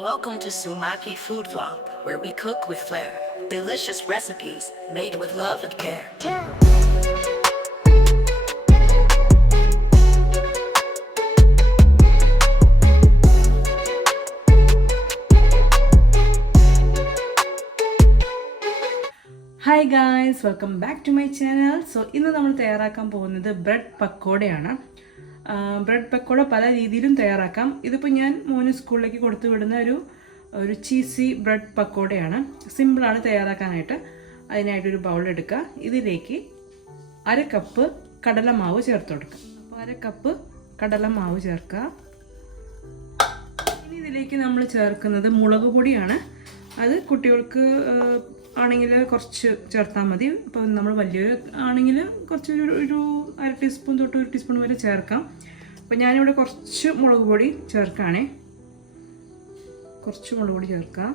Welcome to Sumaki Food Vlog, where we cook with flair. Delicious recipes made with love and care. Hi guys, welcome back to my channel. So ഇന്ന് നമ്മൾ തയ്യാറാക്കാൻ പോകുന്നത് bread പക്കോടയാണ്. Bread pakoda പല രീതിയിലും തയ്യാറാക്കാം. ഇതിപ്പോൾ ഞാൻ മോന് സ്കൂളിലേക്ക് കൊടുത്തു വിടുന്ന ഒരു ചീസി ബ്രെഡ് പക്കോടയാണ്. സിമ്പിളാണ് തയ്യാറാക്കാനായിട്ട്. അതിനായിട്ടൊരു ബൗൾ എടുക്കുക. ഇതിലേക്ക് 1/2 കപ്പ് കടലമാവ് ചേർത്ത് കൊടുക്കുക. അപ്പോൾ 1/2 കപ്പ് കടലമാവ് ചേർക്കുക. ഇനി ഇതിലേക്ക് നമ്മൾ ചേർക്കുന്നത് മുളക് പൊടിയാണ്. അത് കുട്ടികൾക്ക് ആണെങ്കിൽ കുറച്ച് ചേർത്താൽ മതി. ഇപ്പോൾ നമ്മൾ വലിയൊരു ആണെങ്കിൽ കുറച്ച് ഒരു 1/2 ടീസ്പൂൺ തൊട്ട് 1 ടീസ്പൂൺ വരെ ചേർക്കാം. അപ്പോൾ ഞാനിവിടെ കുറച്ച് മുളക് പൊടി ചേർക്കുകയാണേ. കുറച്ച് മുളക് പൊടി ചേർക്കാം.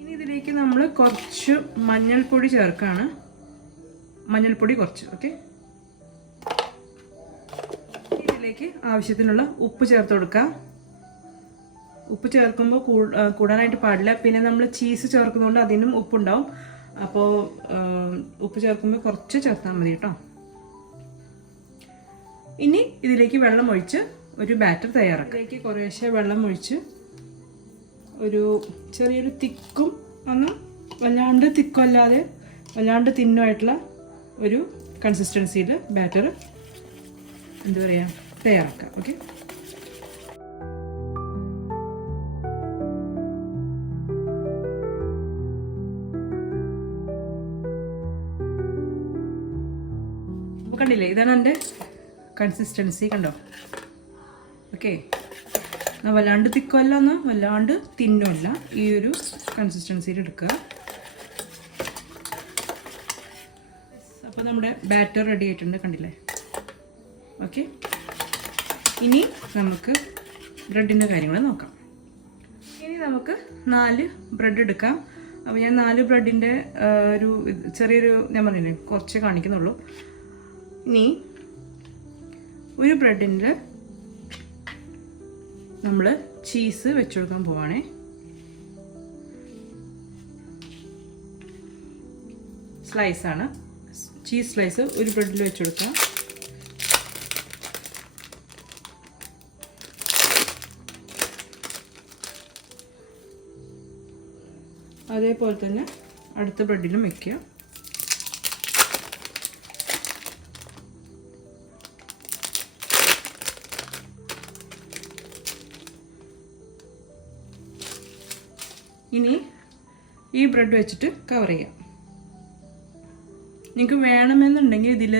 ഇനി ഇതിലേക്ക് നമ്മൾ കുറച്ച് മഞ്ഞൾപ്പൊടി ചേർക്കുകയാണ്. മഞ്ഞൾപ്പൊടി കുറച്ച്, ഓക്കെ. ഇതിലേക്ക് ആവശ്യത്തിനുള്ള ഉപ്പ് ചേർത്ത് കൊടുക്കാം. ഉപ്പ് ചേർക്കുമ്പോൾ കൂടാനായിട്ട് പാടില്ല. പിന്നെ നമ്മൾ ചീസ് ചേർക്കുന്നതുകൊണ്ട് അതിനും ഉപ്പുണ്ടാവും. അപ്പോൾ ഉപ്പ് ചേർക്കുമ്പോൾ കുറച്ച് ചേർത്താൽ മതി കേട്ടോ. ഇനി ഇതിലേക്ക് വെള്ളം ഒഴിച്ച് ഒരു ബാറ്റർ തയ്യാറാക്കാം. ഇതിലേക്ക് കുറേശ്ശെ വെള്ളം ഒഴിച്ച് ഒരു ചെറിയൊരു തിക്കും ഒന്ന് വല്ലാണ്ട് തിക്കല്ലാതെ വല്ലാണ്ട് തിന്നുമായിട്ടുള്ള ഒരു കൺസിസ്റ്റൻസിയിൽ ബാറ്റർ എന്താ പറയുക തയ്യാറാക്കാം. ഓക്കെ. കണ്ടില്ലേ, ഇതാണ് എൻ്റെ കൺസിസ്റ്റൻസി, കണ്ടോ? ഓക്കെ. വല്ലാണ്ട് തിക്കുമല്ല, ഒന്ന് വല്ലാണ്ട് തിന്നുമല്ല, ഈ ഒരു കൺസിസ്റ്റൻസിയിൽ എടുക്കുക. അപ്പോൾ നമ്മുടെ ബാറ്റർ റെഡി ആയിട്ടുണ്ട്, കണ്ടില്ലേ? ഓക്കെ. ഇനി നമുക്ക് ബ്രെഡിൻ്റെ കാര്യങ്ങൾ നോക്കാം. ഇനി നമുക്ക് 4 ബ്രെഡ് എടുക്കാം. അപ്പോൾ ഞാൻ 4 ബ്രെഡിൻ്റെ ഒരു ചെറിയൊരു, ഞാൻ പറഞ്ഞില്ലേ, കുറച്ച് കാണിക്കുന്നുള്ളൂ. ഇനി ഒരു ബ്രെഡിൻ്റെ നമ്മൾ ചീസ് വെച്ച് കൊടുക്കാൻ പോവാണേ. സ്ലൈസാണ്, ചീസ് സ്ലൈസ് ഒരു ബ്രെഡിൽ വെച്ച് കൊടുക്കാം. അതേപോലെ തന്നെ അടുത്ത ബ്രെഡിലും വയ്ക്കുക. ഇനി ഈ ബ്രെഡ് വെച്ചിട്ട് കവർ ചെയ്യാം. നിങ്ങൾക്ക് വേണമെന്നുണ്ടെങ്കിൽ ഇതിൽ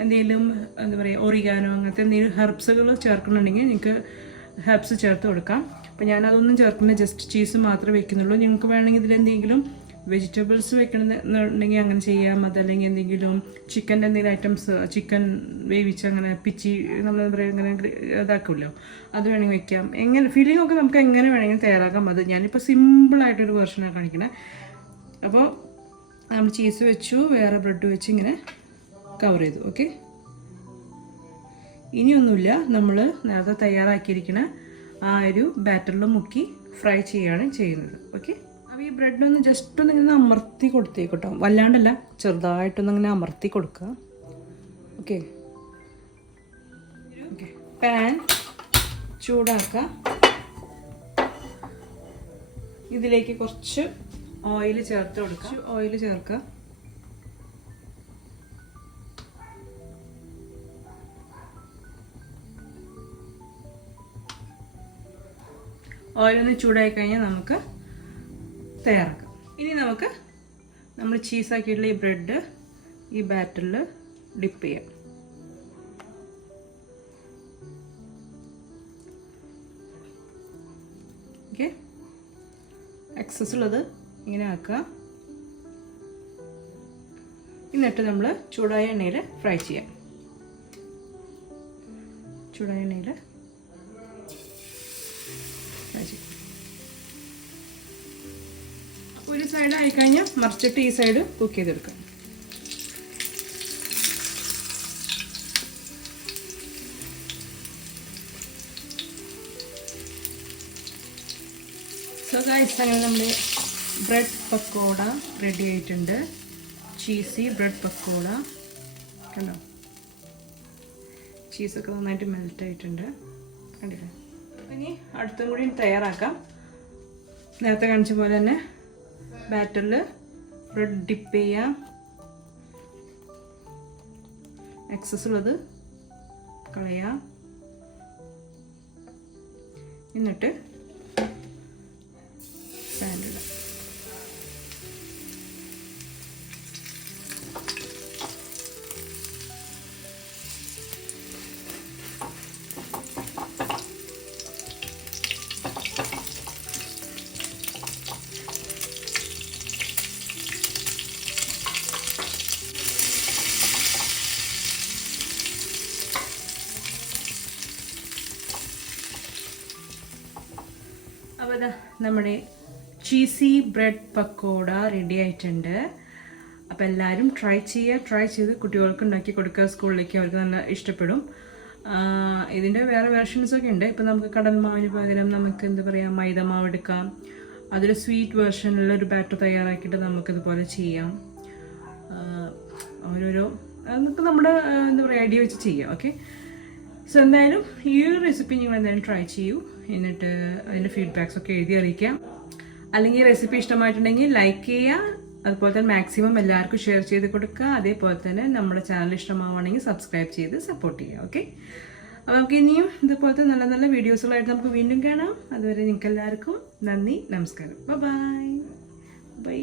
എന്തെങ്കിലും എന്താ പറയുക ഒറിഗാനോ അങ്ങനത്തെ എന്തെങ്കിലും ഹെർബ്സുകൾ ചേർക്കണമെന്നുണ്ടെങ്കിൽ നിങ്ങൾക്ക് ഹെർബ്സ് ചേർത്ത് കൊടുക്കാം. അപ്പോൾ ഞാനതൊന്നും ചേർക്കുന്നത് ജസ്റ്റ് ചീസ് മാത്രമേ വെക്കുന്നുള്ളൂ. നിങ്ങൾക്ക് വേണമെങ്കിൽ ഇതിലെന്തെങ്കിലും വെജിറ്റബിൾസ് വെക്കണമെന്നുണ്ടെങ്കിൽ അങ്ങനെ ചെയ്യാം. അതല്ലെങ്കിൽ എന്തെങ്കിലും ചിക്കൻ്റെ എന്തെങ്കിലും ഐറ്റംസ്, ചിക്കൻ വേവിച്ച് അങ്ങനെ പിച്ചി നമ്മൾ എന്താ പറയുക അങ്ങനെ ഇതാക്കുമല്ലോ, അത് വേണമെങ്കിൽ വെക്കാം. എങ്ങനെ ഫീലിംഗ് ഒക്കെ നമുക്ക് എങ്ങനെ വേണമെങ്കിലും തയ്യാറാക്കാം. അത് ഞാനിപ്പോൾ സിമ്പിളായിട്ടൊരു വെർഷനാണ് കാണിക്കണേ. അപ്പോൾ നമ്മൾ ചീസ് വെച്ചു, വേറെ ബ്രെഡ് വെച്ച് ഇങ്ങനെ കവർ ചെയ്തു. ഓക്കെ. ഇനിയൊന്നുമില്ല, നമ്മൾ നേരത്തെ തയ്യാറാക്കിയിരിക്കുന്ന ആ ഒരു ബാറ്ററിൽ മുക്കി ഫ്രൈ ചെയ്യുകയാണ് ചെയ്യുന്നത്. ഓക്കെ. അപ്പോൾ ഈ ബ്രെഡൊന്ന് ജസ്റ്റ് ഒന്ന് ഇങ്ങനെ അമർത്തി കൊടുത്തേക്കട്ടോ, വല്ലാണ്ടല്ല, ചെറുതായിട്ടൊന്നിങ്ങനെ അമർത്തി കൊടുക്കുക. ഓക്കെ. ഓക്കെ. പാൻ ചൂടാക്കുക. ഇതിലേക്ക് കുറച്ച് ഓയിൽ ചേർത്ത് കൊടുക്കുക. ഓയിൽ ചേർക്കുക. ഓയിലൊന്ന് ചൂടായി കഴിഞ്ഞാൽ നമുക്ക് തയ്യാറാക്കാം. ഇനി നമുക്ക് നമ്മൾ ചീസാക്കിയിട്ടുള്ള ഈ ബ്രെഡ് ഈ ബാറ്ററിൽ ഡിപ്പ് ചെയ്യാം. ഓക്കെ. എക്സസ് ഉള്ളത് ഇങ്ങനെ ആക്കുക. എന്നിട്ട് നമ്മൾ ചൂടായ എണ്ണയിൽ ഫ്രൈ ചെയ്യാം. ചൂടായ എണ്ണയിൽ ഫ്രൈ ചെയ്യാം. ഒരു സൈഡ് ആയിക്കഴിഞ്ഞാൽ മറിച്ചിട്ട് ഈ സൈഡ് കുക്ക് ചെയ്തെടുക്കാം. സോ ഗൈസ് അങ്ങനെ നമ്മുടെ ബ്രെഡ് പക്കോട റെഡി ആയിട്ടുണ്ട്. ചീസി ബ്രെഡ് പക്കോട കണ്ടോ, ചീസൊക്കെ നന്നായിട്ട് മെൽറ്റ് ആയിട്ടുണ്ട് കണ്ടില്ലേ. ഇനി അടുത്തും കൂടി തയ്യാറാക്കാം. നേരത്തെ കാണിച്ച പോലെ തന്നെ ബാറ്ററിൽ ബ്രെഡ് ഡിപ്പ് ചെയ്യാം, എക്സസ് ഉള്ളത് കളയാം, എന്നിട്ട് പാനിലിടാം. അപ്പോൾ ഇതാ നമ്മുടെ ചീസി ബ്രെഡ് പക്കോട റെഡി ആയിട്ടുണ്ട്. അപ്പോൾ എല്ലാവരും ട്രൈ ചെയ്ത് കുട്ടികൾക്ക് ഉണ്ടാക്കി കൊടുക്കുക. സ്കൂളിലേക്ക് അവർക്ക് നല്ല ഇഷ്ടപ്പെടും. ഇതിൻ്റെ വേറെ വെർഷൻസൊക്കെ ഉണ്ട്. ഇപ്പോൾ നമുക്ക് കടൽ മാവിന് പകരം നമുക്ക് എന്താ പറയുക, മൈദ മാവ് എടുക്കാം. അതൊരു സ്വീറ്റ് വെർഷനിലുള്ള ഒരു ബാറ്റർ തയ്യാറാക്കിയിട്ട് നമുക്കിതുപോലെ ചെയ്യാം. ഓരോരോ നമുക്ക് നമ്മുടെ എന്താ പറയുക ഐഡിയ വെച്ച് ചെയ്യാം. ഓക്കെ, സോ എന്തായാലും ഈ ഒരു റെസിപ്പി നിങ്ങൾ എന്തായാലും ട്രൈ ചെയ്യൂ. എന്നിട്ട് അതിൻ്റെ ഫീഡ്ബാക്സ് ഒക്കെ എഴുതി അറിയിക്കാം. അല്ലെങ്കിൽ റെസിപ്പി ഇഷ്ടമായിട്ടുണ്ടെങ്കിൽ ലൈക്ക് ചെയ്യുക. അതുപോലെ തന്നെ മാക്സിമം എല്ലാവർക്കും ഷെയർ ചെയ്ത് കൊടുക്കുക. അതേപോലെ തന്നെ നമ്മുടെ ചാനൽ ഇഷ്ടമാവുകയാണെങ്കിൽ സബ്സ്ക്രൈബ് ചെയ്ത് സപ്പോർട്ട് ചെയ്യുക. ഓക്കെ, അപ്പോൾ നമുക്ക് ഇനിയും ഇതുപോലത്തെ നല്ല നല്ല വീഡിയോസുകളായിട്ട് നമുക്ക് വീണ്ടും കാണാം. അതുവരെ നിങ്ങൾക്ക് എല്ലാവർക്കും നന്ദി, നമസ്കാരം, ബൈ.